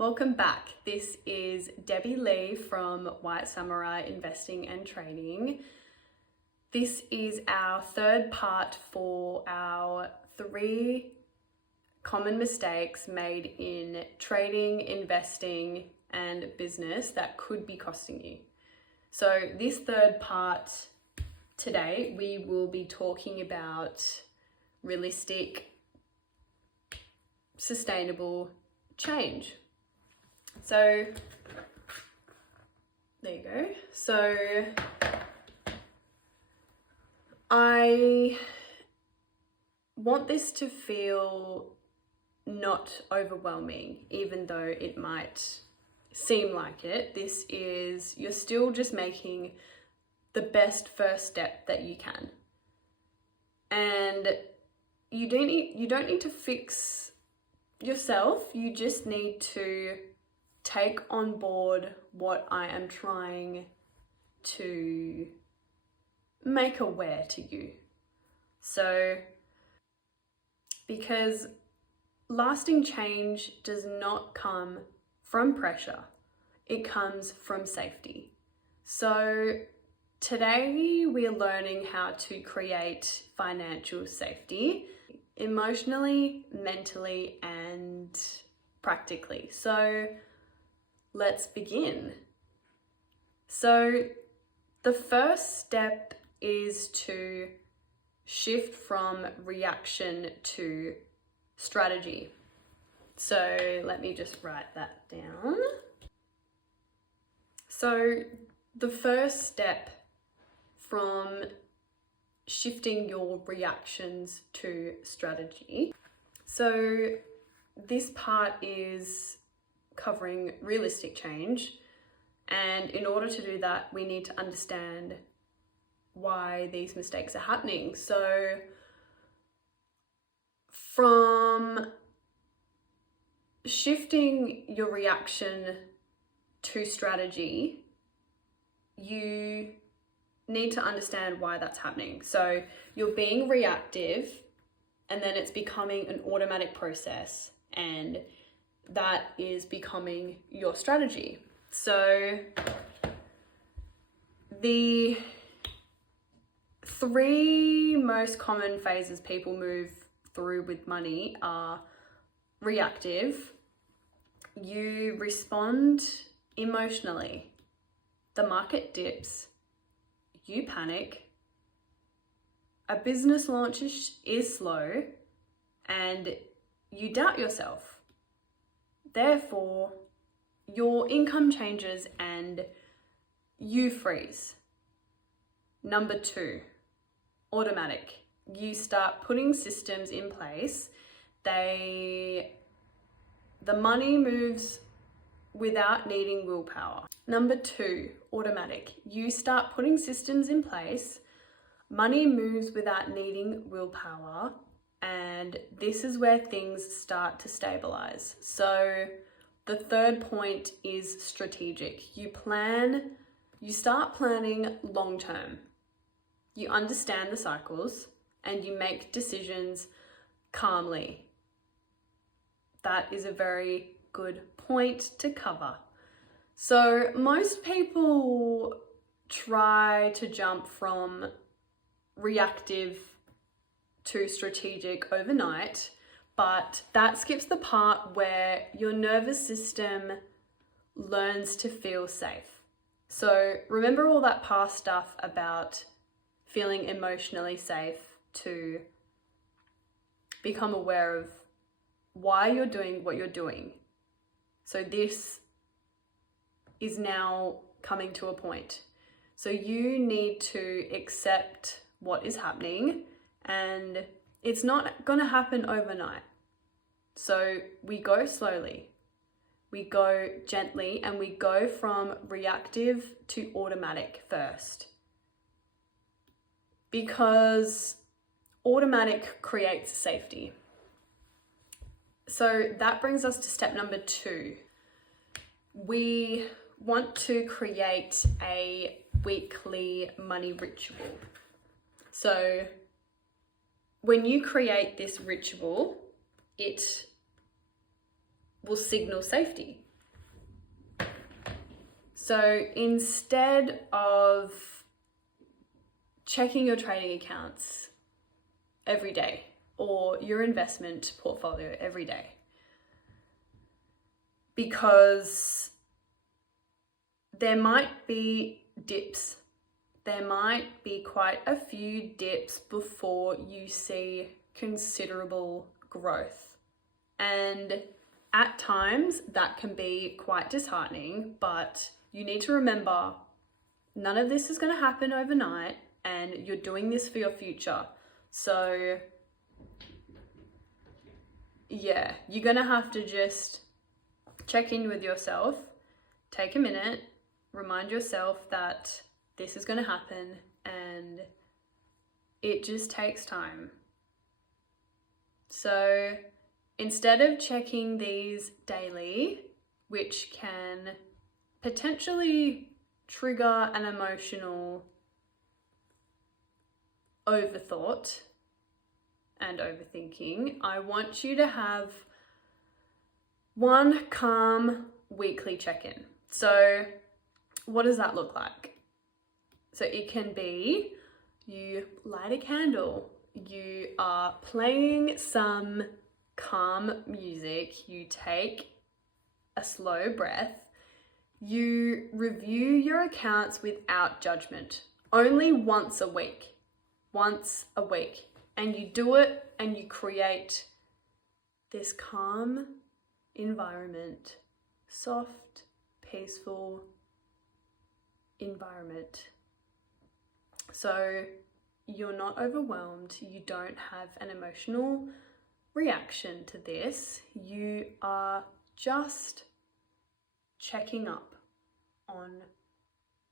Welcome back. This is Debbie Lee from White Samurai Investing and Trading. This is our third part for our 3 common mistakes made in trading, investing, and business that could be costing you. So this third part today, we will be talking about realistic, sustainable change. So there you go. So I want this to feel not overwhelming, even though it might seem like it. You're still just making the best first step that you can. And you don't need to fix yourself. You just need to take on board what I am trying to make aware to you. So, because lasting change does not come from pressure, it comes from safety. So today we're learning how to create financial safety emotionally, mentally, and practically. So let's begin. So the first step is to shift from reaction to strategy. So let me just write that down. So the first step from shifting your reactions to strategy. So this part is covering realistic change. And in order to do that, we need to understand why these mistakes are happening. So from shifting your reaction to strategy, you need to understand why that's happening. So you're being reactive and then it's becoming an automatic process, and that is becoming your strategy. So the 3 most common phases people move through with money are reactive. You respond emotionally. The market dips. You panic. A business launch is slow, and you doubt yourself. Therefore, your income changes and you freeze. Number 2, automatic. You start putting systems in place. The money moves without needing willpower. Number 2, automatic. You start putting systems in place. Money moves without needing willpower. And this is where things start to stabilize. So the third point is strategic. You start planning long term. You understand the cycles and you make decisions calmly. That is a very good point to cover. So most people try to jump from reactive to strategic overnight, but that skips the part where your nervous system learns to feel safe. So remember all that past stuff about feeling emotionally safe to become aware of why you're doing what you're doing. So this is now coming to a point. So you need to accept what is happening, and it's not going to happen overnight. So we go slowly, we go gently, and we go from reactive to automatic first. Because automatic creates safety. So that brings us to step number 2. We want to create a weekly money ritual. So when you create this ritual, it will signal safety. So instead of checking your trading accounts every day or your investment portfolio every day, because there might be dips. There might be quite a few dips before you see considerable growth. And at times that can be quite disheartening, but you need to remember none of this is going to happen overnight, and you're doing this for your future. So yeah, you're going to have to just check in with yourself, take a minute, remind yourself that this is going to happen and it just takes time. So instead of checking these daily, which can potentially trigger an emotional overthought and overthinking, I want you to have one calm weekly check-in. So what does that look like? So it can be you light a candle, you are playing some calm music, you take a slow breath, you review your accounts without judgment, only once a week, and you do it and you create this calm environment, soft, peaceful environment. So you're not overwhelmed, you don't have an emotional reaction to this, you are just checking up on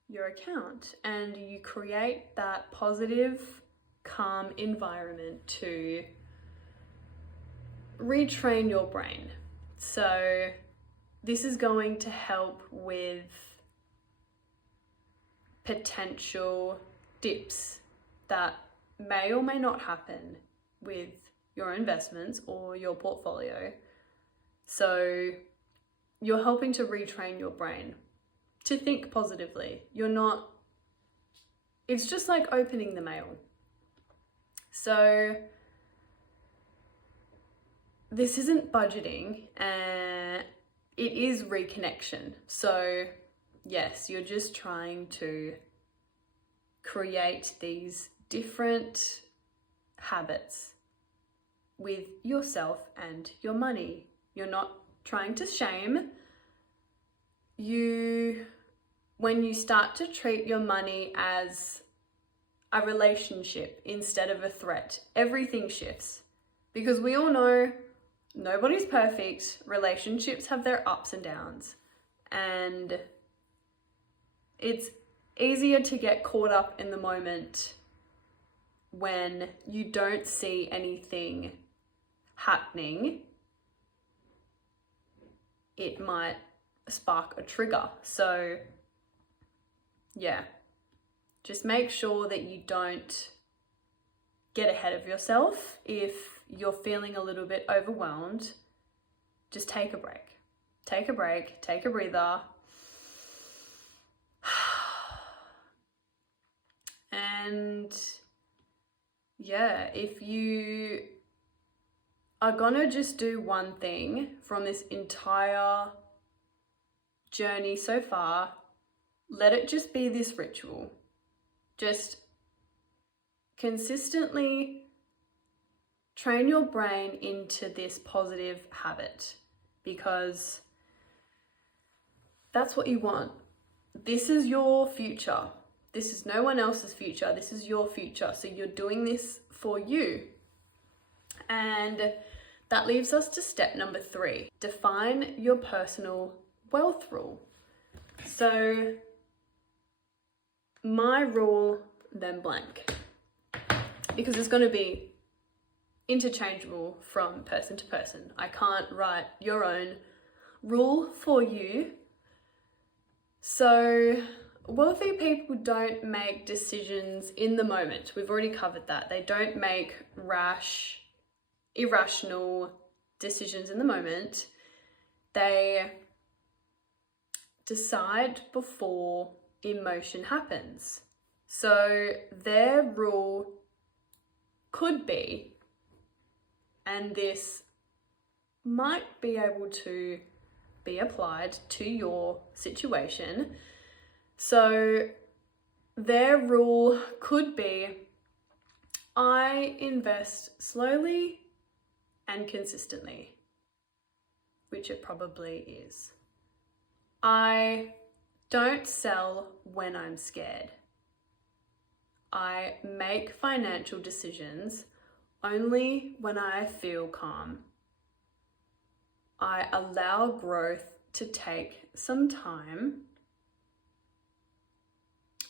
your account, and you create that positive, calm environment to retrain your brain. So this is going to help with potential dips that may or may not happen with your investments or your portfolio. So you're helping to retrain your brain to think positively. It's just like opening the mail. So this isn't budgeting, it is reconnection. So yes, you're just trying to create these different habits with yourself and your money. You're not trying to shame. When you start to treat your money as a relationship instead of a threat, everything shifts. Because we all know nobody's perfect. Relationships have their ups and downs. And it's easier to get caught up in the moment when you don't see anything happening. It might spark a trigger. So yeah, just make sure that you don't get ahead of yourself. If you're feeling a little bit overwhelmed, just take a break. Take a break, take a breather. And yeah, if you are gonna just do one thing from this entire journey so far, let it just be this ritual. Just consistently train your brain into this positive habit, because that's what you want. This is your future. This is no one else's future. This is your future. So you're doing this for you. And that leaves us to step number 3. Define your personal wealth rule. So my rule, then blank, because it's going to be interchangeable from person to person. I can't write your own rule for you. So wealthy people don't make decisions in the moment. We've already covered that. They don't make rash, irrational decisions in the moment. They decide before emotion happens. So their rule could be, and this might be able to be applied to your situation. So their rule could be, I invest slowly and consistently, which it probably is. I don't sell when I'm scared. I make financial decisions only when I feel calm. I allow growth to take some time.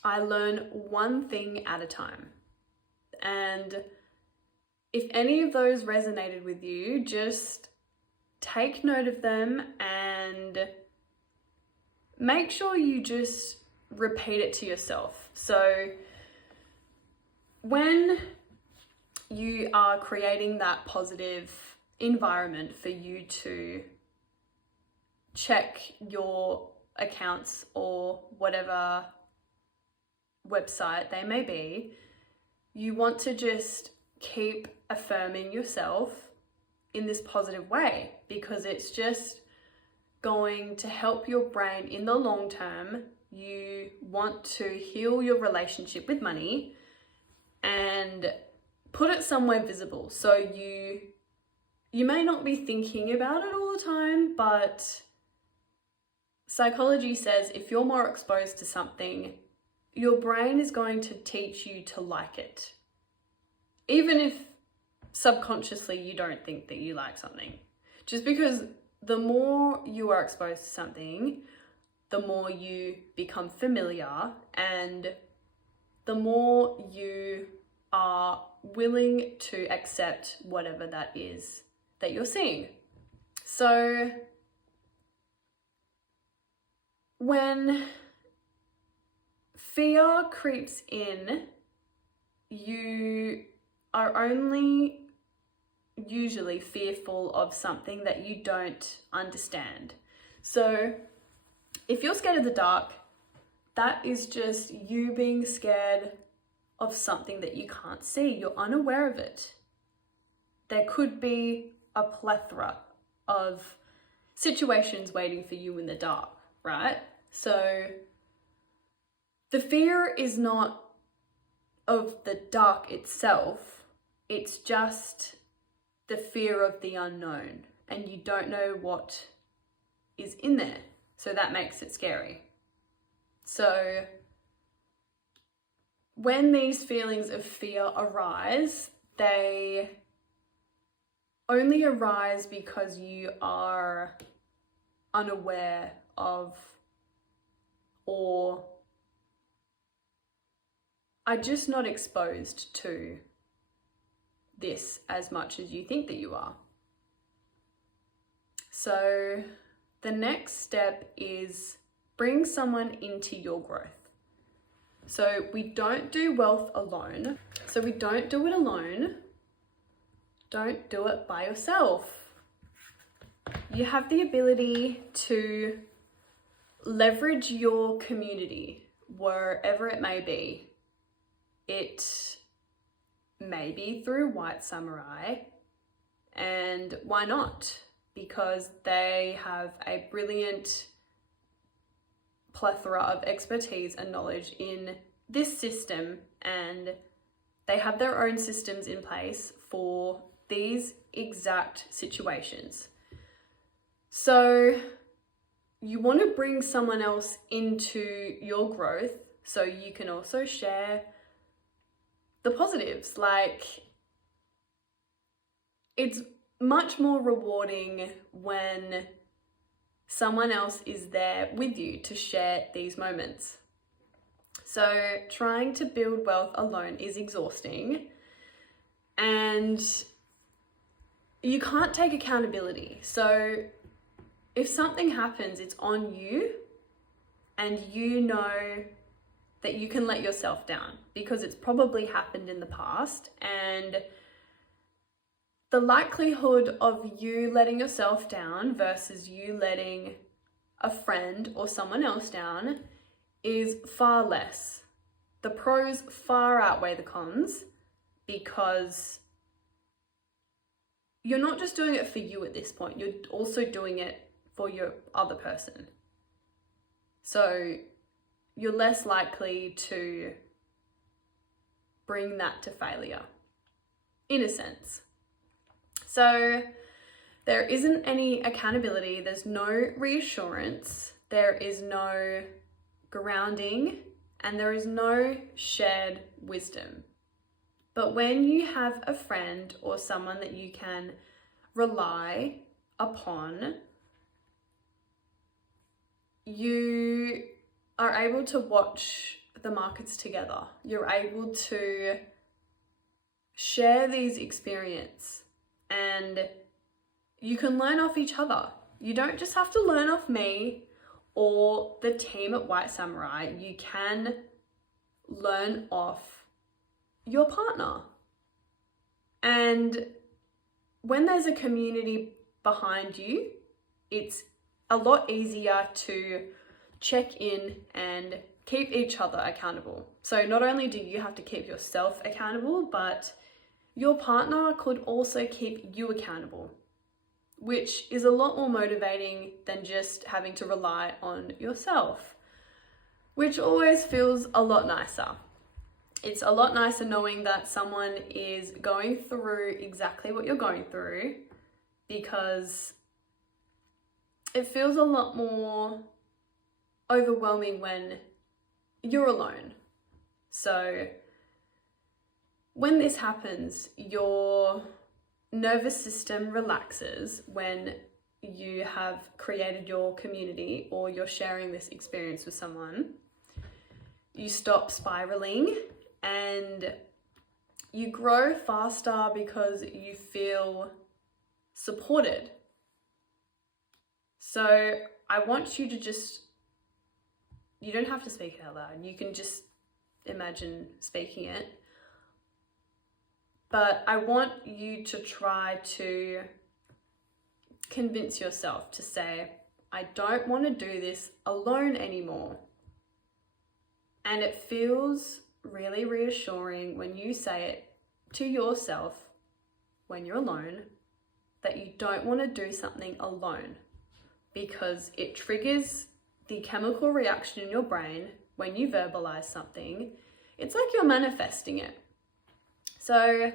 I learn one thing at a time. And if any of those resonated with you, just take note of them and make sure you just repeat it to yourself. So when you are creating that positive environment for you to check your accounts or whatever website they may be, you want to just keep affirming yourself in this positive way, because it's just going to help your brain in the long term. You want to heal your relationship with money and put it somewhere visible. So you may not be thinking about it all the time, but psychology says if you're more exposed to something, your brain is going to teach you to like it. Even if subconsciously you don't think that you like something. Just because the more you are exposed to something, the more you become familiar and the more you are willing to accept whatever that is that you're seeing. So when fear creeps in, you are only usually fearful of something that you don't understand. So if you're scared of the dark, that is just you being scared of something that you can't see. You're unaware of it. There could be a plethora of situations waiting for you in the dark, right? So the fear is not of the dark itself, it's just the fear of the unknown, and you don't know what is in there. So that makes it scary. So when these feelings of fear arise, they only arise because you are unaware of or are just not exposed to this as much as you think that you are. So the next step is bring someone into your growth. So we don't do wealth alone. So we don't do it alone. Don't do it by yourself. You have the ability to leverage your community wherever it may be. It may be through White Samurai, and why not? Because they have a brilliant plethora of expertise and knowledge in this system, and they have their own systems in place for these exact situations. So you want to bring someone else into your growth so you can also share the positives. Like, it's much more rewarding when someone else is there with you to share these moments. So trying to build wealth alone is exhausting, and you can't take accountability. So if something happens, it's on you, and you know that you can let yourself down because it's probably happened in the past, and the likelihood of you letting yourself down versus you letting a friend or someone else down is far less. The pros far outweigh the cons because you're not just doing it for you at this point, you're also doing it for your other person. So you're less likely to bring that to failure, in a sense. So there isn't any accountability, there's no reassurance, there is no grounding, and there is no shared wisdom. But when you have a friend or someone that you can rely upon, you are able to watch the markets together. You're able to share these experiences and you can learn off each other. You don't just have to learn off me or the team at White Samurai. You can learn off your partner. And when there's a community behind you, it's a lot easier to check in and keep each other accountable. So not only do you have to keep yourself accountable, but your partner could also keep you accountable, which is a lot more motivating than just having to rely on yourself, which always feels a lot nicer. It's a lot nicer knowing that someone is going through exactly what you're going through, because it feels a lot more overwhelming when you're alone. So when this happens, your nervous system relaxes when you have created your community or you're sharing this experience with someone. You stop spiraling and you grow faster because you feel supported. So I want you to you don't have to speak it out loud. You can just imagine speaking it. But I want you to try to convince yourself to say, I don't want to do this alone anymore. And it feels really reassuring when you say it to yourself when you're alone, that you don't want to do something alone, because it triggers the chemical reaction in your brain when you verbalize something. It's like you're manifesting it. So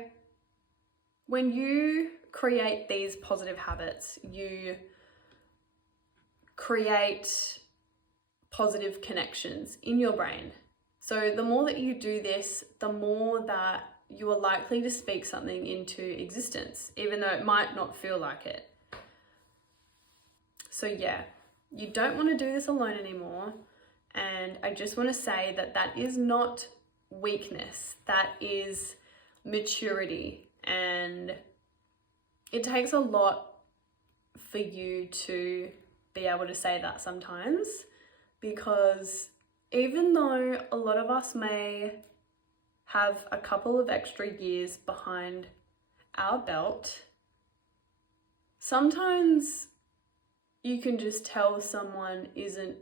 when you create these positive habits, you create positive connections in your brain. So the more that you do this, the more that you are likely to speak something into existence, even though it might not feel like it. So yeah, you don't want to do this alone anymore. And I just want to say that that is not weakness, that is maturity. And it takes a lot for you to be able to say that sometimes, because even though a lot of us may have a couple of extra years behind our belt, sometimes you can just tell someone isn't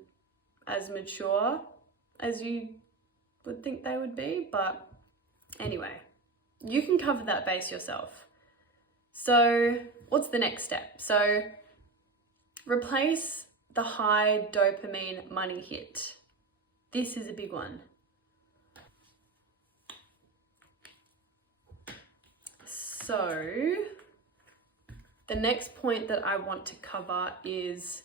as mature as you would think they would be. But anyway, you can cover that base yourself. So what's the next step? So replace the high dopamine money hit. This is a big one. So the next point that I want to cover is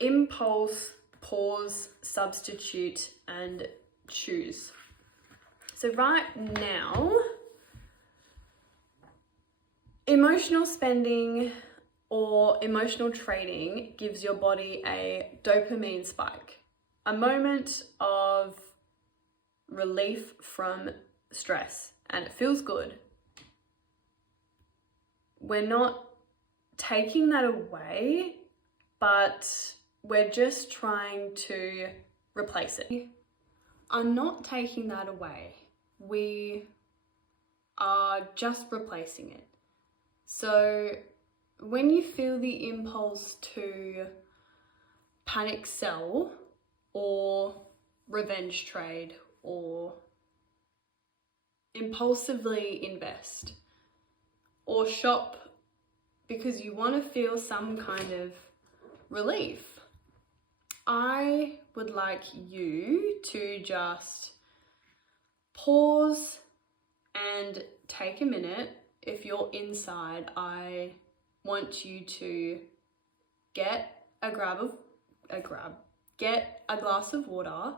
impulse, pause, substitute, and choose. So right now, emotional spending or emotional trading gives your body a dopamine spike, a moment of relief from stress, and it feels good. We're not taking that away, but we're just trying to replace it. I'm not taking that away. We are just replacing it. So when you feel the impulse to panic sell or revenge trade or impulsively invest or shop because you want to feel some kind of relief. I would like you to just pause and take a minute. If you're inside, I want you to get a glass of water,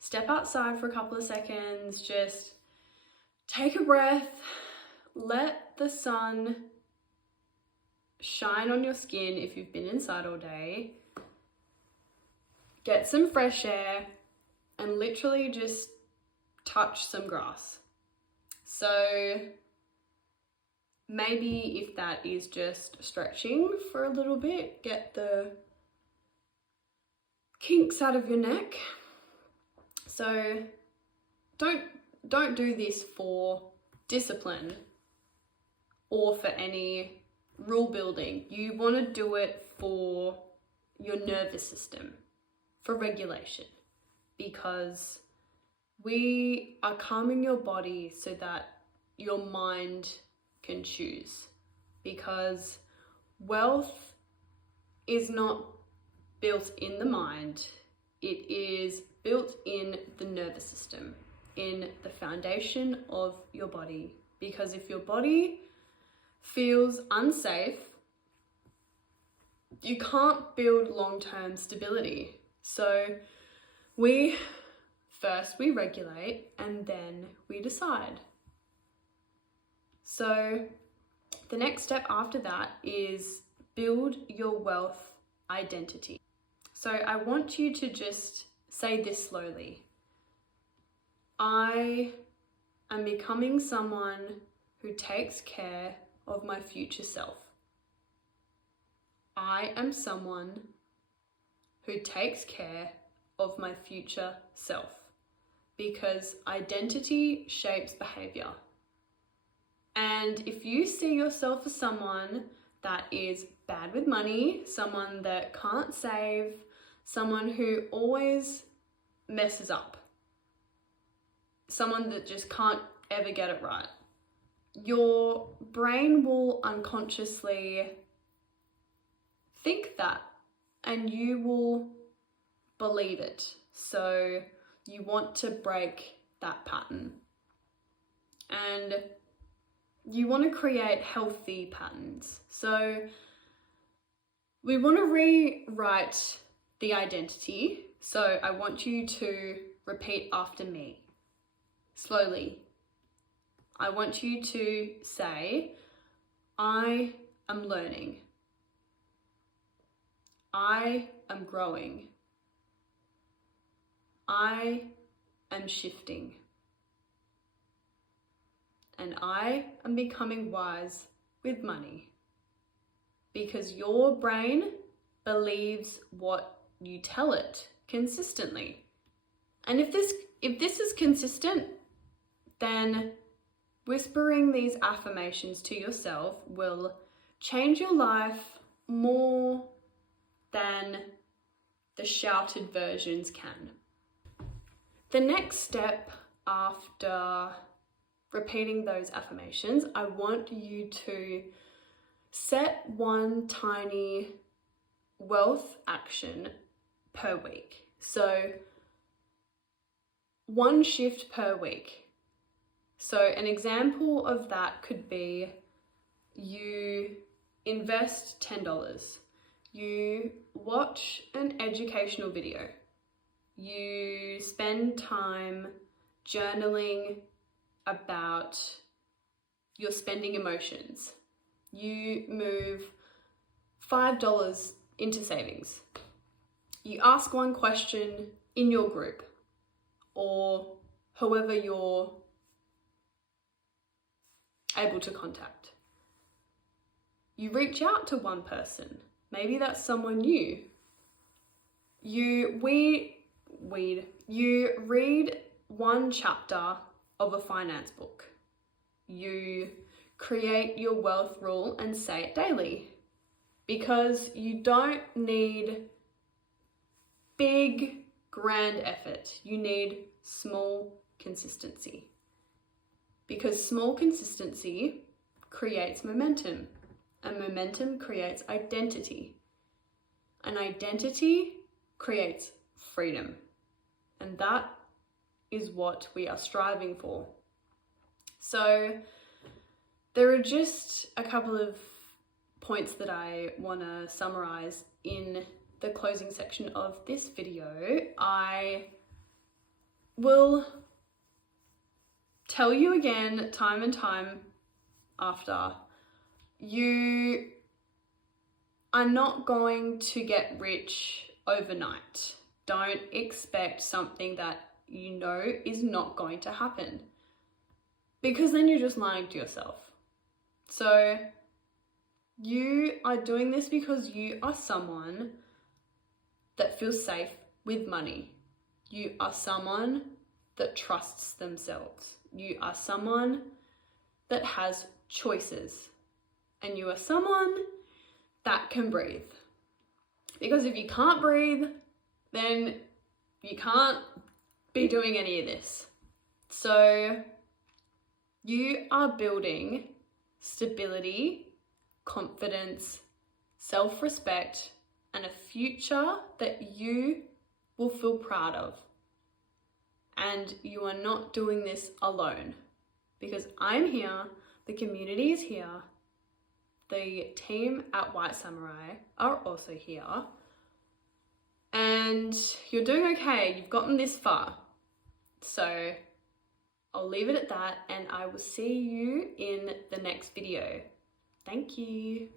step outside for a couple of seconds, just take a breath, let the sun shine on your skin if you've been inside all day, get some fresh air, and literally just touch some grass. So maybe if that is just stretching for a little bit, get the kinks out of your neck. So don't do this for discipline or for any rule building. You want to do it for your nervous system, for regulation, because we are calming your body so that your mind can choose, because wealth is not built in the mind, it is built in the nervous system, in the foundation of your body. Because if your body feels unsafe, you can't build long-term stability. So we regulate and then we decide. So the next step after that is build your wealth identity. So I want you to just say this slowly. I am becoming someone who takes care of my future self. I am someone who takes care of my future self, because identity shapes behavior. And if you see yourself as someone that is bad with money, someone that can't save, someone who always messes up, someone that just can't ever get it right, your brain will unconsciously think that and you will believe it. So you want to break that pattern and you want to create healthy patterns. So we want to rewrite the identity. So I want you to repeat after me slowly. I want you to say, I am learning. I am growing. I am shifting. And I am becoming wise with money. Because your brain believes what you tell it consistently. And if this is consistent, then whispering these affirmations to yourself will change your life more than the shouted versions can. The next step after repeating those affirmations, I want you to set one tiny wealth action per week. So one shift per week. So an example of that could be you invest $10. You watch an educational video. You spend time journaling about your spending emotions. You move $5 into savings. You ask one question in your group or whoever you're able to contact. You reach out to one person. Maybe that's someone new. You read one chapter of a finance book. You create your wealth rule and say it daily, because you don't need big, grand effort. You need small consistency. Because small consistency creates momentum, and momentum creates identity. And identity creates freedom. And that is what we are striving for. So there are just a couple of points that I want to summarize in the closing section of this video. I will tell you again time and time after, you are not going to get rich overnight. Don't expect something that you know is not going to happen, because then you're just lying to yourself. So you are doing this because you are someone that feels safe with money. You are someone that trusts themselves. You are someone that has choices. And you are someone that can breathe. Because if you can't breathe, then you can't be doing any of this. So you are building stability, confidence, self-respect, and a future that you will feel proud of. And you are not doing this alone, because I'm here, the community is here, the team at White Samurai are also here, and you're doing okay. You've gotten this far. So I'll leave it at that, and I will see you in the next video. Thank you.